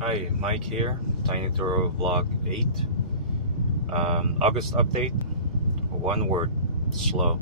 Hi, Mike here, Tiny Turo Vlog 8. August update. One word, slow.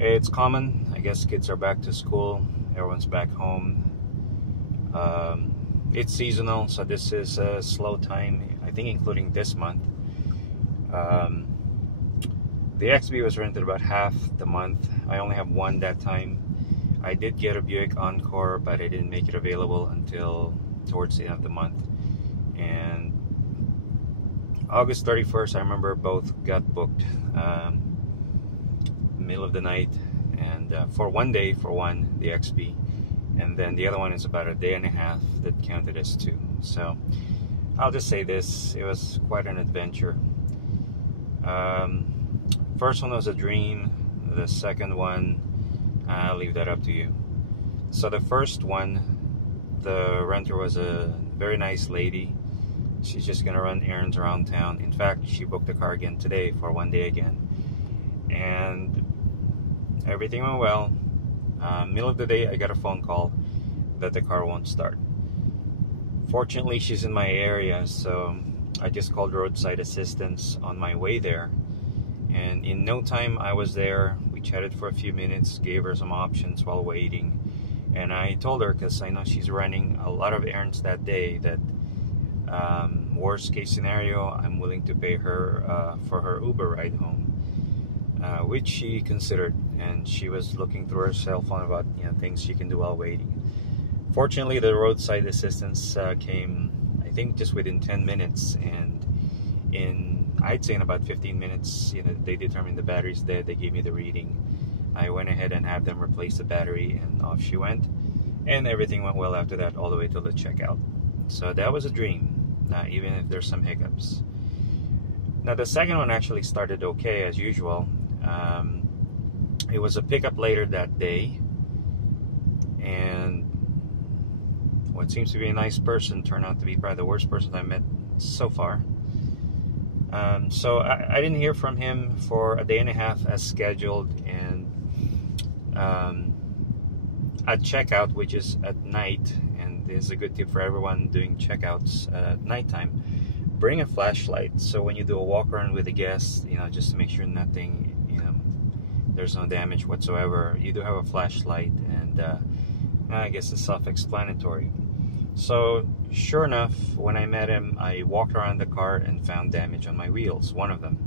It's common. I guess kids are back to school. Everyone's back home. It's seasonal, so this is a slow time, I think including this month. The XB was rented about half the month. I only have one that time. I did get a Buick Encore, but I didn't make it available until towards the end of the month. And August 31st, I remember both got booked middle of the night, and for one day for one, the XB, and then the other one is about a day and a half that counted as two. So I'll just say this, it was quite an adventure. First one was a dream. The second one, I'll leave that up to you. So the first one, the renter was a very nice lady. She's just gonna run errands around town. In fact, she booked the car again today for one day again, and everything went well. Middle of the day, I got a phone call that the car won't start. Fortunately, she's in my area, so I just called roadside assistance on my way there, and in no time I was there. We chatted for a few minutes, gave her some options while waiting, and I told her, because I know she's running a lot of errands that day, that worst case scenario, I'm willing to pay her for her Uber ride home, which she considered, and she was looking through her cell phone about things she can do while waiting. Fortunately, the roadside assistance came, I think, just within 10 minutes, and I'd say in about 15 minutes, they determined the battery's dead. They gave me the reading. I went ahead and had them replace the battery, and off she went, and everything went well after that, all the way till the checkout. So that was a dream, even if there's some hiccups. Now the second one actually started okay as usual. It was a pickup later that day, and what seems to be a nice person turned out to be probably the worst person I met so far. So I didn't hear from him for a day and a half as scheduled, and at checkout, which is at night, and this is a good tip for everyone doing checkouts at nighttime, bring a flashlight. So when you do a walk around with the guests, just to make sure nothing, there's no damage whatsoever, you do have a flashlight, and I guess it's self-explanatory. So sure enough, when I met him, I walked around the car and found damage on my wheels. One of them,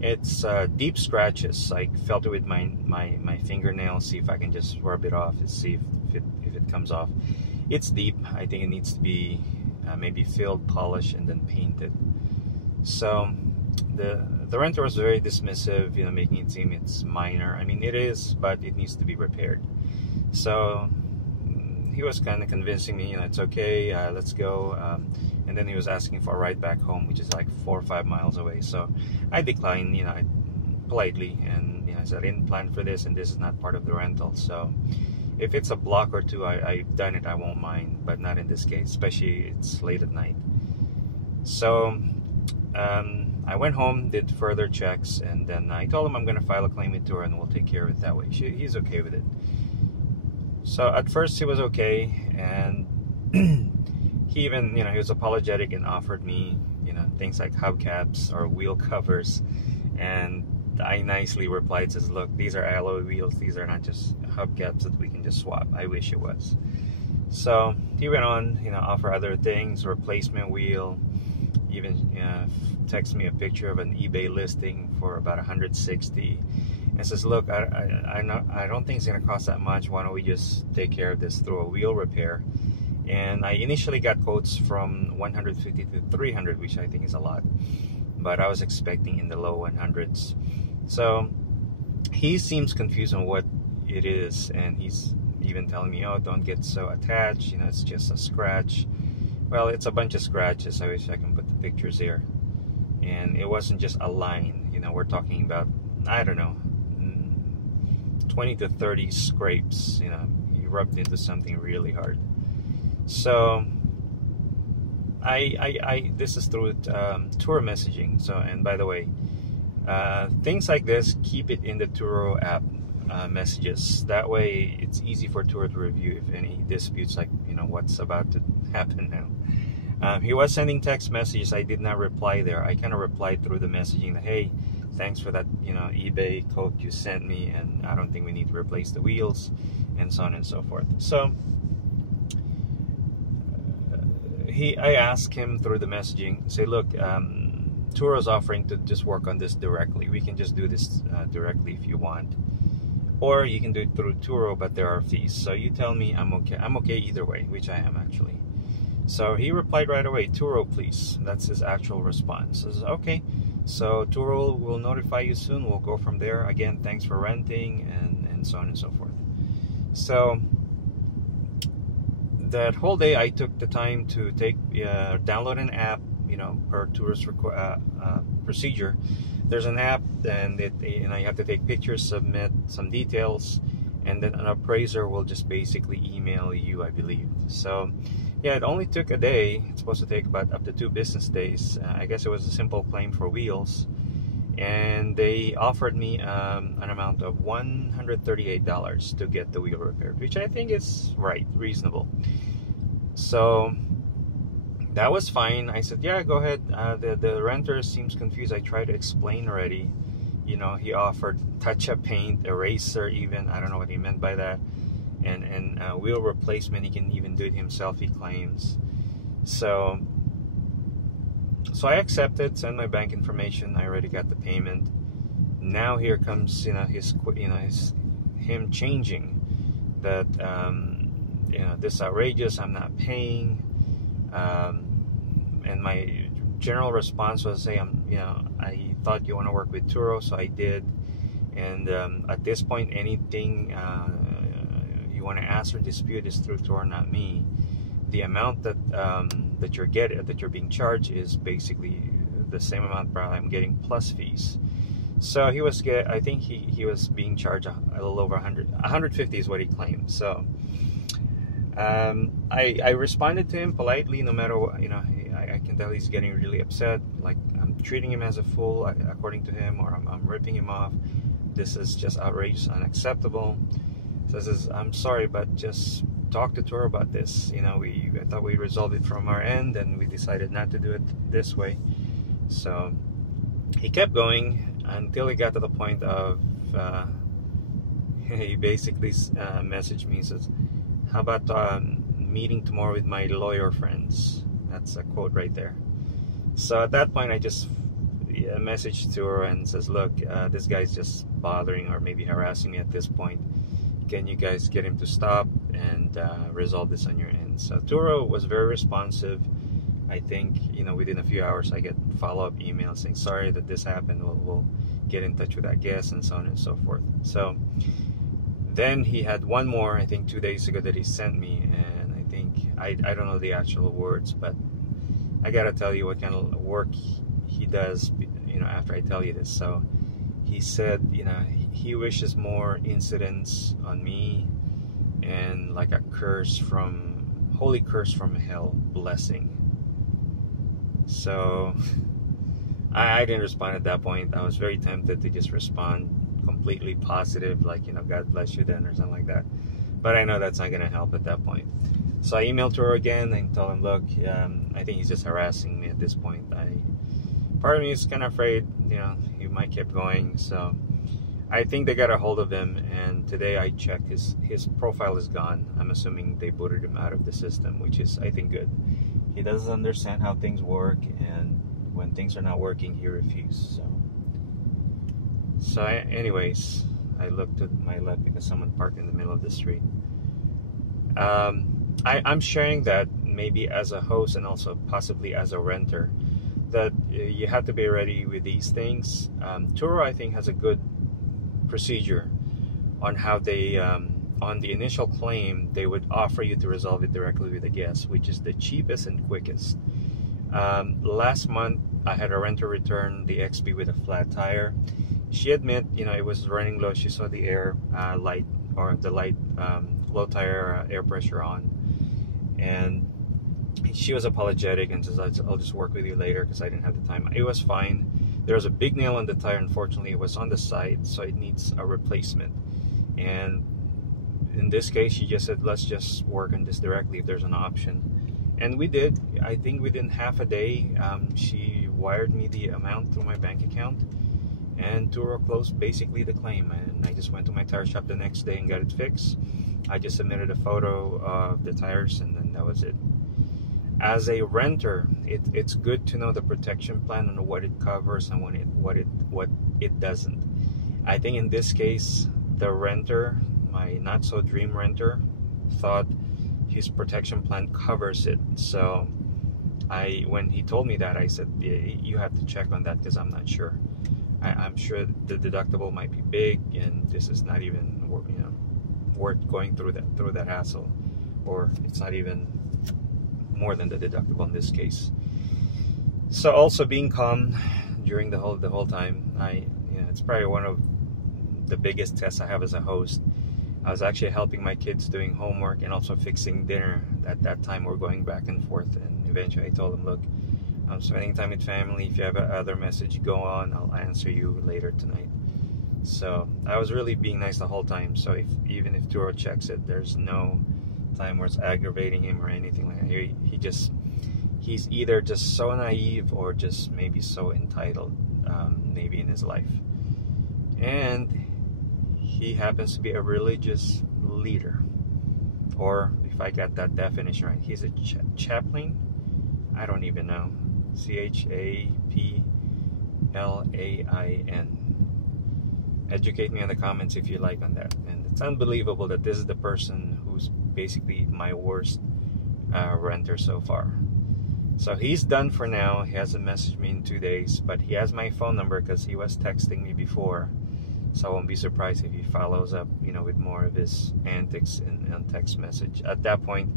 it's deep scratches. I felt it with my fingernail, see if I can just rub it off and see if it comes off. It's deep. I think it needs to be maybe filled, polished, and then painted. So the renter was very dismissive, making it seem it's minor. I mean, it is, but it needs to be repaired. So he was kind of convincing me, it's okay, let's go. And then he was asking for a ride back home, which is like 4 or 5 miles away. So I declined, politely, and I said I didn't plan for this, and this is not part of the rental. So if it's a block or two, I've done it, I won't mind, but not in this case, especially it's late at night. So I went home, did further checks, and then I told him I'm going to file a claim with Turo, and we'll take care of it that way. He's okay with it. So at first he was okay, and he even, he was apologetic and offered me, things like hubcaps or wheel covers, and I nicely replied, says, look, these are alloy wheels, these are not just hubcaps that we can just swap. I wish it was. So he went on, offer other things, replacement wheel, even text me a picture of an eBay listing for about 160, and says, look, I don't think it's gonna cost that much. Why don't we just take care of this through a wheel repair? And I initially got quotes from 150 to 300, which I think is a lot, but I was expecting in the low 100s. So he seems confused on what it is, and he's even telling me, oh, don't get so attached, it's just a scratch. Well, it's a bunch of scratches. I wish I can put the pictures here. And it wasn't just a line, we're talking about, I don't know, 20 to 30 scrapes. He rubbed into something really hard. So this is through Turo messaging. So, and by the way, things like this, keep it in the Turo app messages. That way it's easy for Turo to review if any disputes, like what's about to happen now. He was sending text messages. I did not reply there. I kind of replied through the messaging that, hey, thanks for that, eBay quote you sent me, and I don't think we need to replace the wheels, and so on and so forth. So I asked him through the messaging, say, look, Turo's offering to just work on this directly. We can just do this directly if you want, or you can do it through Turo, but there are fees. So you tell me. I'm okay. I'm okay either way, which I am actually. So he replied right away, Turo, please. That's his actual response. Says, okay. So Turo will notify you soon. We'll go from there. Again, thanks for renting, and so on and so forth. So that whole day, I took the time to download an app, per Turo's procedure. There's an app, and you have to take pictures, submit some details, and then an appraiser will just basically email you, I believe. So yeah, it only took a day. It's supposed to take about up to 2 business days. I guess it was a simple claim for wheels, and they offered me an amount of $138 to get the wheel repaired, which I think is reasonable. So that was fine. I said, yeah, go ahead. The renter seems confused. I tried to explain already. He offered touch-up paint, eraser even. I don't know what he meant by that. And wheel replacement, he can even do it himself, he claims. So I accepted, sent my bank information. I already got the payment. Now here comes him changing that this outrageous, I'm not paying. And my general response was, hey, I thought you want to work with Turo, so I did. And at this point, anything you want to ask or dispute is through Turo, not me. The amount that you're being charged is basically the same amount I'm getting plus fees. So I think he was being charged a little over 150 is what he claimed. So I responded to him politely, no matter what. I can tell he's getting really upset, like I'm treating him as a fool according to him, or I'm ripping him off. This is just outrageous, unacceptable. So says, I'm sorry, but just talk to Turo about this. I thought we resolved it from our end, and we decided not to do it this way. So he kept going until he got to the point of he basically messaged me and says, how about meeting tomorrow with my lawyer friends? That's a quote right there. So at that point, I just messaged Turo and says, look, this guy's just bothering or maybe harassing me at this point. Can you guys get him to stop and resolve this on your end? So Turo was very responsive. I think, within a few hours, I get follow-up emails saying, sorry that this happened. We'll get in touch with that guest, and so on and so forth. So then he had one more, I think 2 days ago, that he sent me, and I think, I don't know the actual words, but I gotta tell you what kind of work he does, after I tell you this. So he said, he wishes more incidents on me, and like a holy curse from hell blessing. So I didn't respond at that point. I was very tempted to just respond completely positive, like, God bless you then, or something like that. But I know that's not going to help at that point. So I emailed her again and told him, look, I think he's just harassing me at this point. Part of me is kind of afraid, he might keep going. So I think they got a hold of him, and today I checked, his profile is gone. I'm assuming they booted him out of the system, which is, I think, good. He doesn't understand how things work, and when things are not working, he refuses. So anyways, I looked to my left because someone parked in the middle of the street. I'm sharing that maybe as a host and also possibly as a renter, that you have to be ready with these things. Turo, I think, has a good procedure on how they, on the initial claim, they would offer you to resolve it directly with the guest, which is the cheapest and quickest. Last month, I had a renter return the XB with a flat tire. She admitted, it was running low. She saw the air light, or the light low tire air pressure on, and she was apologetic and says, I'll just work with you later because I didn't have the time. It was fine. There was a big nail on the tire. Unfortunately, it was on the side, so it needs a replacement. And in this case, she just said, let's just work on this directly if there's an option. And we did. I think within half a day, she wired me the amount through my bank account, and Turo closed basically the claim. And I just went to my tire shop the next day and got it fixed. I just submitted a photo of the tires, and then that was it. As a renter, it's good to know the protection plan and what it covers and what it doesn't. I think in this case, the renter, my not so dream renter, thought his protection plan covers it. So when he told me that, I said, yeah, you have to check on that because I'm not sure. I'm sure the deductible might be big, and this is not even worth going through that hassle, or it's not even more than the deductible in this case. So also being calm during the whole time. It's probably one of the biggest tests I have as a host. I was actually helping my kids doing homework and also fixing dinner. At that time, we're going back and forth, and eventually I told them, look, I'm spending time with family. If you have another message, go on. I'll answer you later tonight. So I was really being nice the whole time. So even if Turo checks it, there's no time where it's aggravating him or anything like that. He's either just so naive or just maybe so entitled, maybe in his life. And he happens to be a religious leader, or if I got that definition right, he's a chaplain. I don't even know. CHAPLAIN. Educate me in the comments if you like on that. And it's unbelievable that this is the person who's basically my worst renter so far. So he's done for now. He hasn't messaged me in 2 days, but he has my phone number because he was texting me before. So I won't be surprised if he follows up, with more of his antics on text message. At that point,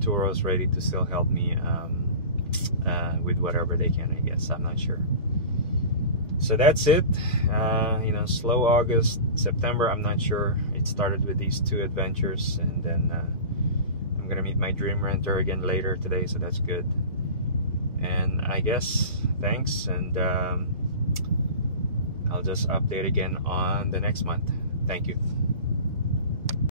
Turo's ready to still help me with whatever they can, I guess. I'm not sure. So that's it. Slow August, September, I'm not sure. It started with these 2 adventures, and then I'm gonna meet my dream renter again later today, so that's good. And I guess thanks, and I'll just update again on the next month. Thank you.